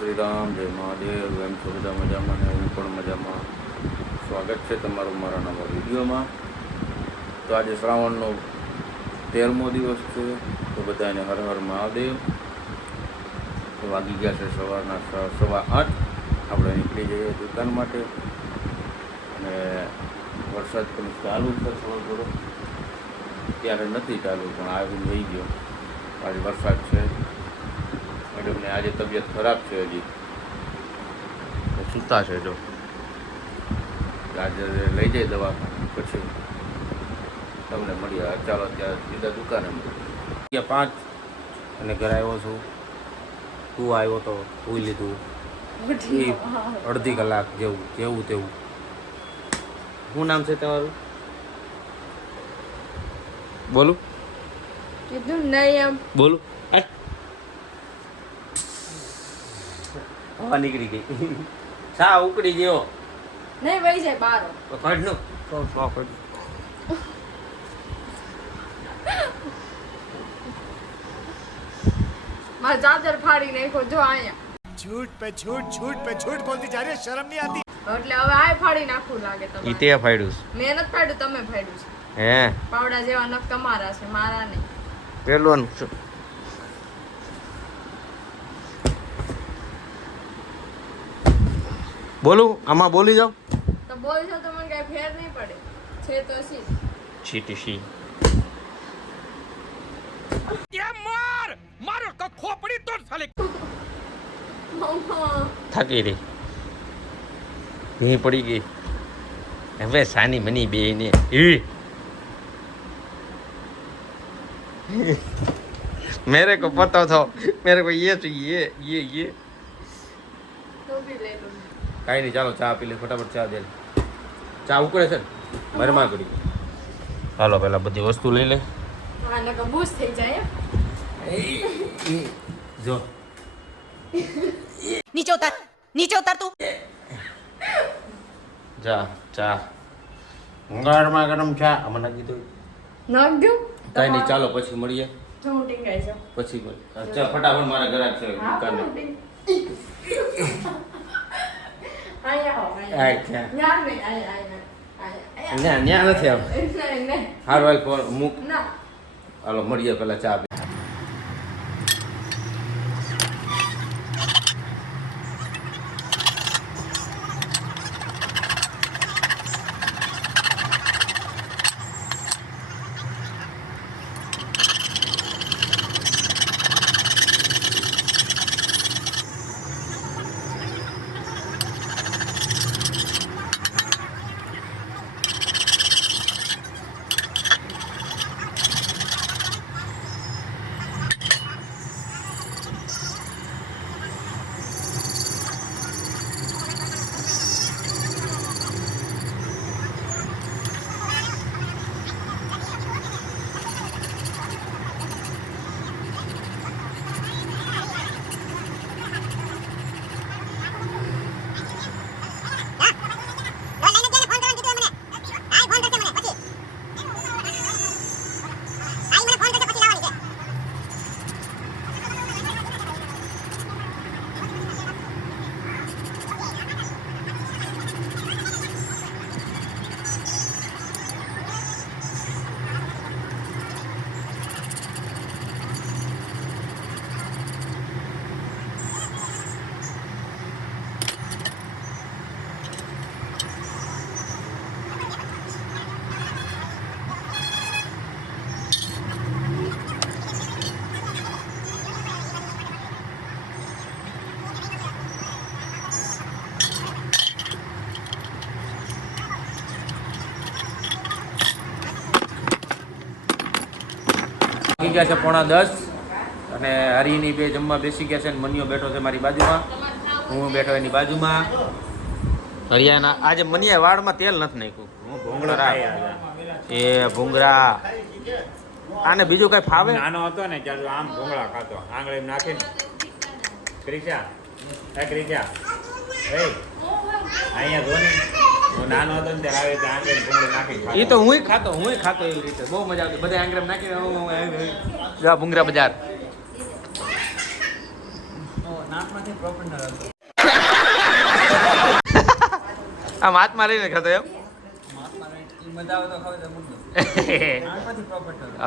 શ્રી રામ, જય મહાદેવ. એમ છો બધા મજામાં ને હું પણ મજામાં. સ્વાગત છે તમારું મારા નવા વિડીયોમાં. તો આજે શ્રાવણનો 13મો દિવસ છે, તો બધાને હર હર મહાદેવ. તો વાગી ગયા છે સવારના 8:15. આપણે નીકળી જઈએ દુકાન માટે. અને વરસાદ પણ ચાલુ છે થોડો થોડો, ત્યારે નથી ચાલુ પણ આવી થઈ ગયો. આજે વરસાદ છે. મેડમને આજે તબિયત ખરાબ છે, હજી તો સૂતા છે. જો આજે લઈ જાય દવાખાને, પછી તમને મળીએ. ચાલો ત્યાં સીધા દુકાને મળીએ. 5 અને ઘરે આવ્યો છું. તું આવ્યો તો સુઈ લીધું અડધી કલાક જેવું તેવું. શું નામ છે તમારું? બોલું કીધું નહીં એમ બોલું. હવા નીકળી ગઈ. છા ઉકળી ગયો. નહીં વહી જાય બારો. તો કાઢ નો મારા ચાદર ફાડી નાખો જો અહીંયા. झूठ पे झूठ बोलती जा रही है, शर्म नहीं आती? એટલે હવે આ ફાડી નાખવું લાગે ઈ તમારે. તે ફાડ્યું મહેનત ફાડ્યું, તમે ફાડ્યું છે. હે પાવડા જેવા નખ તમારા છે, મારા નહીં. પેલું બોલું આમાં બોલી જાઓ તો બોલશો તો મને કઈ ફેર નહીં પડે. છે તો સી છીટી સી થાકી રહી ભી પડી ગઈ. હવે સાની મની બે ને मेरे को पता था, मेरे को ये चाहिए ये તો બી લઈ લો. કાંઈ નહીં, ચાલો ચા પી લે ફટાફટ. ચા દે, ચા ઉકળે છે ને મારે માં કરી. ચાલો પહેલાં બધી વસ્તુ લઈ લે. હા નકર બૂસ થઈ જાય. જો नीचे उतर तू। જા ચા ગરમા ગરમ ચા આમાં નાખી દો. નાખજો. કાંઈ નહીં, ચાલો પછી મળીએ. જો હું ટીંગાઈ જાઉં. પછી ચા ફટાફટ, મારા ઘરાક છે હા દુકાને. હું અહીંયા આવો અહીંયા. અચ્છા ન્યા નહીં અહીંયા. ન્યા નથી આવ. નહીં હારું હાલ ફોન મૂક. ના હાલો મળીએ પહેલાં ચા પી. વાગી ગયા છે 9:45 અને હરીની બે જમવા બેસી ગયા છે. મનિયો બેઠો છે મારી બાજુમાં, હું બેઠો એની બાજુમાં. હરિયાના આજે મનિયા વાળમાં તેલ નથી નાખ્યું. હું ભૂંગળા એ ભૂંગળા આને બીજું કઈ ફાવે? નાનો હતો ને ત્યારે આમ ભૂંગળા ખાતો, આંગળી નાખીને. ક્રિશા ક્રિશા અહીંયા જો ને, હું નાનો હતો ને ત્યારે આવે આંગળી ભૂંગળી નાખી. એ તો હું ખાતો એવી રીતે, બહુ મજા આવતી. બધા આંગળે નાખી ભૂંગરા બજાર. આમ હાથમાં લઈને ખાતો એમ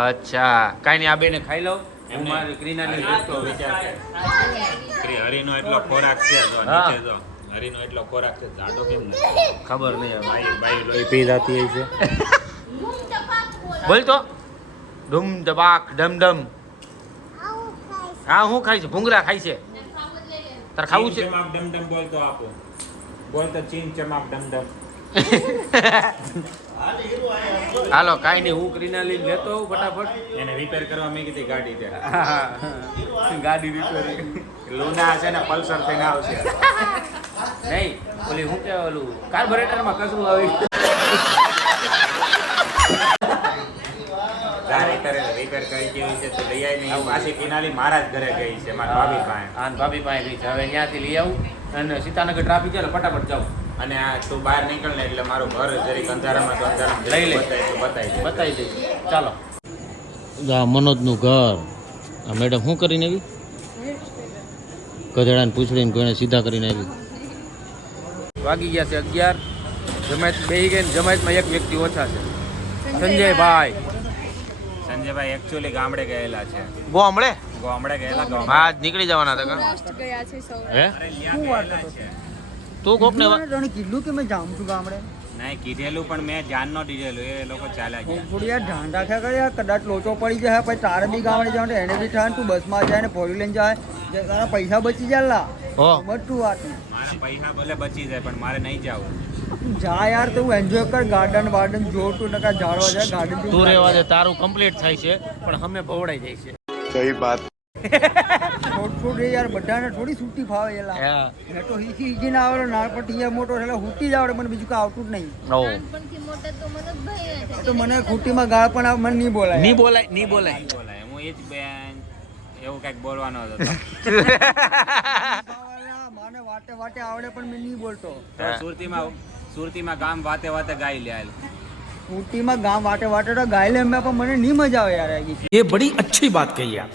અચ્છા કાંઈ નહીં આ બેને ખાઈ લઉં હું મારી ક્રીનાની લેતો વિચાર છે હરીનો એટલો ખોરાક છે તો નીચે જો હરીનો એટલો ખોરાક છે જાડો કેમ નથી ખબર નહીં હવે ભાઈ ભાઈ લોહી પી જાતી હોય છે બોલ તો ડુમ ડબાક ડમ ડમ હા હું ખાઈ છે ભૂંગરા ખાઈ છે તારે ખાવું છે ચમાક ડમ ડમ બોલ તો આપો બોલ તો ચીન ચમાક ડમ ડમ હાલો કાંઈ નહીં હું ક્રીનાલી લેતો આવું ફટાફટ એને રિપેર કરવા મેં કીધી ગાડી છે ગાડી રિપેર લુના હશે ને પલ્સર થઈને આવશે નહીં ઓલી હું કે ઓલું કાર્બોરેટરમાં કચરું આવી ગાડી કરે રિપેર કરી ગઈ છે તો લઈ આવી નહીં પાછી કિનાલી મારા જ ઘરે ગઈ છે મારા ભાભી પાસે આન ભાભી પાસે ગઈ છે હવે ત્યાંથી લઈ આવું અને સીતાનગર ટ્રાફિક ચાલે ફટાફટ જાઉં અને આ તું બહાર નીકળ ને એટલે મારું ઘર જરીક અંધારામાં તો અંધારામાં લઈ લે. બતાવી દઈશ ચાલો મનોજનું ઘર આ મેડમ શું કરીને આવી ગધેડાને પૂછડીને કોઈને સીધા કરીને આવી વાગી ગયા છે 11 જમાયત બેહી ગઈ ને જમાયતમાં એક વ્યક્તિ ઓછા છે સંજયભાઈ સંજયભાઈ એકચ્યુઅલી ગામડે ગયેલા છે ગોમડે ગામડે ગયેલા ગામડે આજ નીકળી જવાના હતા સૌરાષ્ટ્ર ગયા છે સૌરાષ્ટ્ર. હે અરે લ્યા ગયેલા છે તું કોક ને તને કીધું કે મેં જાઉં છું ગામડે નહીં કીધેલું પણ મેં ધ્યાન ન દીધેલું એ લોકો ચાલ્યા ગયા થોડી યાર ધ્યાન રાખ્યા કરે યાર કદાચ લોચો પડી જાય પછી તારે બી ગામડે જવાનું એને બી થાય ને તું બસમાં જાય ને ફોર લઈને જાય જે તારા પૈસા બચી જાય લા હો બધું વાત મારા પૈસા ભલે બચી જાય પણ મારે નહીં જવું જા યાર તું એન્જોય કર ગાર્ડન વાર્ડન જો તું નકા ઝાડવા જાય ગાર્ડન તું રહેવા દે તારું કમ્પ્લીટ થાય છે પણ અમે ભવડાઈ જાય છે થોડું યાર બધાને થોડી છૂટી ફાવે એલા હા મેં તો હીખીને આવેલો નાનપણથી અહીંયા મોટો એટલે હુટી જ આવડે મને બીજું કાંઈ આવતું જ નહીં ઓ નાનપણથી મોટા તો મનોજભાઈ જ છે. તો મને ખોટીમાં ગાળ પણ આવે, મને નહીં બોલાય નહીં બોલાય નહીં બોલાય નહીં બોલાય હું એ જ બેન એવું કંઈક બોલવાનો હતો મને વાટે વાટે આવડે પણ મેં નહીં બોલતો તો સુરતીમાં ગામ વાતે વાતે ગાઈ લે ઊટીમાં ગામ વાટે વાટે તો ગાયલે મેં પણ મને નહીં મજા આવે યાર ये बड़ी अच्छी बात कही आप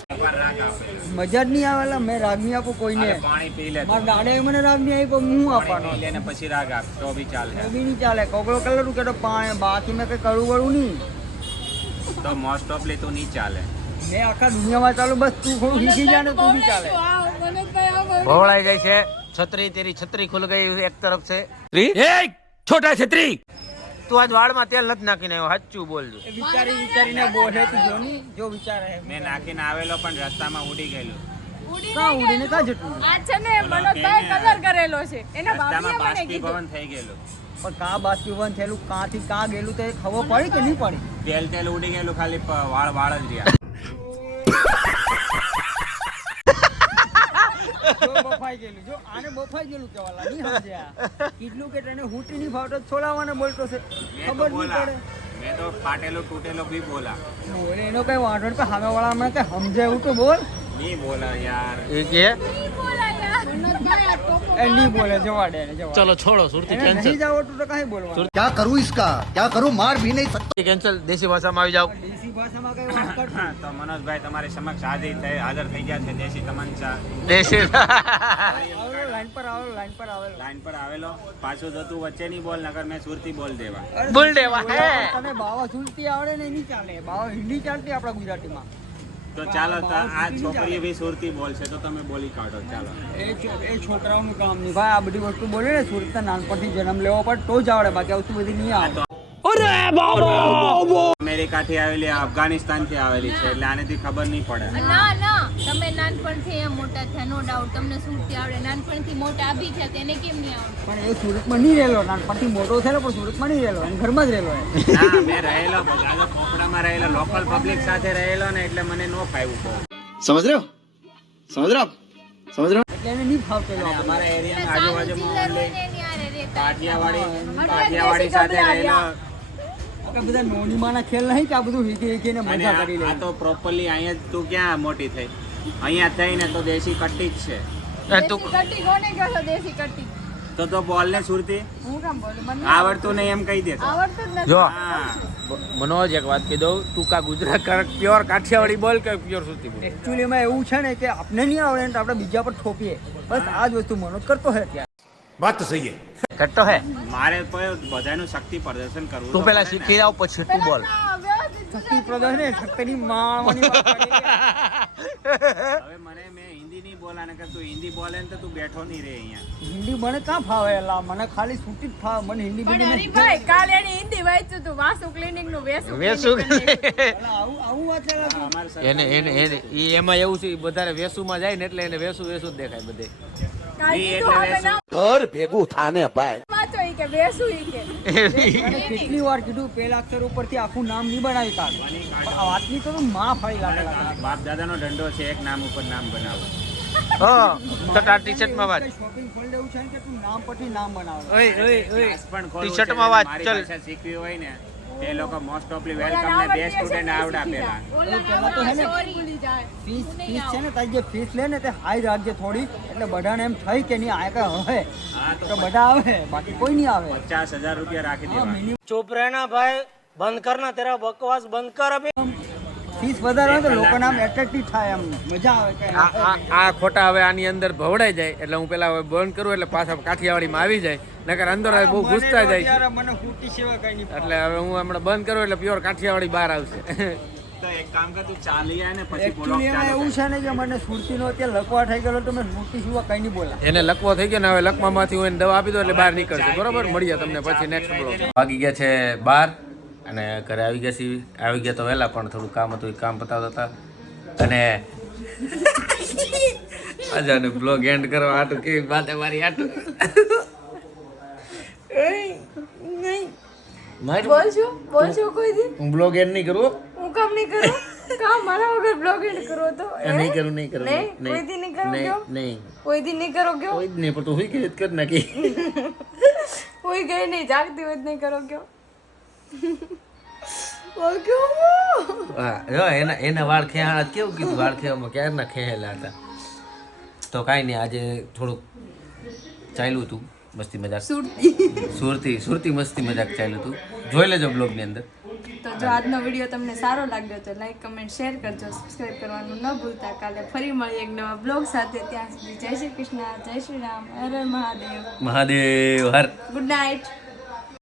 મજા જ નહીં આવેલા મેં રાગ નહીં આપું કોઈને પાણી પી લે મારા દાડે મને રાગ નહીં આવી પણ હું આપવાનો પાણી લઈને પછી રાગ આપ તો બી ચાલે તો બી નહીં ચાલે કોકડો કલર કે તો પાણી બાકી મેં કઈ કરું વળું નહીં તો મોસ્ટ ઓફલી તો નહીં ચાલે મેં આખા દુનિયામાં ચાલુ બસ તું થોડું શીખી જાય ને તું બી ચાલે આવો, મનોજભાઈ આવો. ભવડાઈ જાય છે છત્રી તેરી છત્રી ખુલ ગઈ એક તરફ છે છોટા છત્રી તું આજ વાળમાં તેલ નથી નાખીને આવ્યો સાચું બોલજો એ વિચારીને બોલે તું જો ની જો વિચારે મેં નાખીને આવેલો પણ રસ્તામાં ઉડી ગયેલું ઉડીને કાં જાય. ઉડીને કાં જતું આ છે ને મનોજભાઈ કલર કરેલો છે એના ભાભીએ રસ્તામાં મને કીધું. બાષ્પીભવન થઈ ગયેલું પણ કાં બાષ્પીભવન થયેલું કાંથી કાં ગયેલું તો એ ખબર પડી કે નહીં પડી તેલ ઉડી ગયેલું ખાલી વાળ જ રહ્યા જો બફાઈ ગયેલું જો આને બફાઈ ગયેલું કહેવાલા નહીં સમજ્યા કેટલું કે તને હુટી નહીં ફાવતો છોડાવવાને બોલતો છે મેં તો ખબર નહીં બોલા પડે મેં તો ફાટેલો તૂટેલો બી બોલા બોલે એનો કઈ વાંધો નહીં પણ સામે વાળા હમણાં કઈ સમજે એવું તો બોલ નહીં બોલા યાર એ કે મનોજભાઈ આ ટોપો એ નહીં બોલે જવા દે એને જવા ચલો છોડો સુરતી એને કેન્સલ નહીં જાવ તો કઈ બોલવાનું क्या करूँ इसका क्या करूँ मार भी नहीं सकता કેન્સલ દેશી ભાષામાં આવી જાવ દેશી ભાષામાં કઈ વાત કરતો તો મનોજભાઈ તમારી સમક્ષ હાજર થઈ ગયા છે દેશી તમંચા દેશી આવેલો લાઈન પર આવેલો લાઈન પર આવેલો લાઈન પર આવેલો પાછું તો તું વચ્ચે નહીં બોલ નકર મેં સુરતી બોલ દેવા અરે બોલ દેવા હે તને બાવા સુરતી આવડે ને નહીં ચાલે બાવા હિન્દી ચાલતી આપણા ગુજરાતીમાં તો ચાલો તો આ છોકરીઓ બી સુરતી બોલશે તો તમે બોલી કાઢો ચાલો એ છોકરાઓનું કામ નહીં ભાઈ આ બધી વસ્તુ બોલે ને સુરતના નાનપણથી જન્મ લેવો પડે તો જ આવડે બાકી આવતું બધી નહીં આવડે અમેરિકાથી આવેલી અફઘાનિસ્તાનથી આવેલી છે એટલે આનેથી ખબર નહીં પડે ના ના તમે નાનપણથી અહીંયા મોટા થયા નો ડાઉટ તમને સુરતી આવડે નાનપણથી મોટા આભી થયા તેને કેમ નહીં આવડે પણ એ સુરતમાં નહીં રહેલો નાનપણથી મોટો થયેલો પણ સુરતમાં નહીં રહેલો એને ઘરમાં જ રહેલો એ ના મેં રહેલો બધા કોપડામાં રહેલો લોકલ પબ્લિક સાથે રહેલો ને એટલે મને નો ફાવ્યું બહુ समझ रहे हो समझ रहे हो आप समझ रहे हो એટલે એને નહીં ફાવતેલો અને અમારા એરિયામાં આજુબાજુમાં ચિલ્લર only હોય ને એની હારે રહેતા. કાઠિયાવાડી સાથે રહેલો કે બધા નોની માના ખેલ નહીં કે આ બધું હીખીને અને મજા કરી લે આ તો પ્રોપરલી અહીંયા જ તું ક્યાં મોટી થઈ અહીંયા થઈને તો દેશી કટ્ટી જ છે તું દેશી કટ્ટી કોને કહો છો દેશી કટ્ટી તો બોલ ને સુરતી હું કામ બોલું મને આવડતું નહીં એમ કહી દે આવડતું જ નથી. જો હા મનોજ એક વાત કહી દઉં તું કા ગુજરાત પ્યોર કાઠિયાવાડી બોલ કે પ્યોર સુરતી બોલ. એકચ્યુઅલીમાં એવું છે ને કે આપણે નહીં આવડે ને તો આપણે બીજા પર થોપીએ. બસ આ જ વસ્તુ મનોજ કરતો હે ત્યાં. बात तो सही है. ઘટતો હે મારે બધાનું શક્તિ પ્રદર્શન કરવું તું તો પેલા પડે ને. શીખી આવ પછી તું બોલ. શક્તિ પ્રદર્શન ને શક્તિની માણવાની વાત કરી. હવે મેં હિન્દી નહીં બોલા ને કે તું હિન્દી બોલે ને તો તું બેઠો નહીં રે અહીંયા હિન્દી મને કાં ફાવે એલા મને ખાલી છૂટી જ ફાવે મને હિન્દી પણ બીજી હરીભાઈ કાલે એને હિન્દી વાંચ્યું હતું વાસુ ક્લિનિક નું વેસુ વેસુ આવું વાત છે એલા તું. અમારે સર એને એને એને ઈ એમાં એવું છે ઈ વધારે વેસુમાં જાય ને એટલે એને વેસુ વેસુ જ દેખાય બધે. ઘર ભેગું થાને ભાઈ વાંચો ઈ કે વેસુ ઈ કે અને કેટલી વાર કીધું પેલા અક્ષર ઉપરથી આખું નામ નહીં બનાવી કાઢ. પણ આ વાતની તો માં ફાડી લાગે. બાપ દાદાનો દંડો છે એક નામ ઉપર નામ બનાવો હા તો તાર ટી-શર્ટમાં વાત. શોપિંગ ખોલી દેવું છે ને કે તું નામ પરથી નામ બનાવે. ઓય ઓય ઓય ક્લાસ પણ ખોલવું છે ટી-શર્ટમાં ને વાત મારી ચલ. ભાષા શીખવી હોય ને તે લોકો મોસ્ટ ઓફલી વેલકમ ને બે સ્ટુડન્ટ આવડા પેલા પેલા તો હે ને ફીસ છે ને તારી જે ફીસ લે ને તે હાઈ રાખજે થોડી એટલે બધાને એમ થઈ કે નહીં આ કઈ હવે હા તો તો બધા આવે બાકી કોઈ નહીં આવે. 50,000 રૂપિયા રાખી હા, દેવા minimum चुप रहना भाई बंद करना तेरा बकवास बंद कर अभी ફીસ વધારે હોય તો લોકોને આમ એટ્રેક્ટિવ થાય એમ મજા આવે કે આ ખોટા હવે આની અંદર ભવડાઈ જાય એટલે હું પેલા હવે બંધ કરું એટલે પાછા કાઠિયાવાડીમાં આવી જાય નકર અંદર બહુ ગુસ્સા જાય છે. ત્યારે મને ફૂટી સેવા કઈ નહીં. એટલે હવે હું હમણાં બંધ કરું એટલે પ્યોર કાઠિયાવાડી બહાર આવશે. તો એક કામ કર તું ચાલી આય ને પછી બોલો Actually એમાં એવું છે ને કે મને સુરતીનો અત્યારે લકવા થઈ ગયેલો તો મેં સુરતી સિવાય કઈ નહીં બોલા. એને લકવો થઈ ગયો ને હવે લકવામાંથી હું એને દવા આપી દો એટલે બહાર નીકળશે બરોબર. મળીએ તમને પછી નેક્સ્ટ બ્લોગ. વાગી ગયા છે 12 અને ઘરે આવી ગયા છીએ. આવી ગયા તો વહેલા પણ થોડું કામ હતું એ કામ પતાવતા હતા અને અજાને બ્લોગ એન્ડ કરવા આટું કેવી વાત મારી આટું બોલશો કોઈ દી હું બ્લોગ એન્ડ નહીં કરું. હું કામ નહીં કરું કામ મારા વગર બ્લોગ એન્ડ કરો તો નહીં કરું નહીં કરું નહીં કોઈ દી નહીં કરો નહીં કયો નહીં કોઈ દી નહીં કરો કયો કોઈ જ નહીં પણ તું હુઈ ગઈ કર નાખી. કોઈ ગઈ નહીં જાગતી હોય તો નહીં કરો કયો ઓ કયો હા જો એના વાળ ખેહાડા કેવું કીધું વાળ ખેવામાં ક્યારના ખેહેલા હતા તો કાંઈ નહીં આજે થોડુંક ચાલ્યું હતું મસ્તી મજાક સુરતી મસ્તી મજાક ચાલ્યું હતું. જોઈ લેજો બ્લોગની અંદર. તો જો આજનો વિડીયો તમને સારો લાગ્યો તો લાઈક કમેન્ટ શેર કરજો સબસ્ક્રાઇબ કરવાનું ન ભૂલતા. કાલે ફરી મળીએ એક નવા બ્લોગ સાથે. ત્યાં સુધી જય શ્રી કૃષ્ણ જય શ્રી રામ હર હર મહાદેવ મહાદેવ હર. Good night.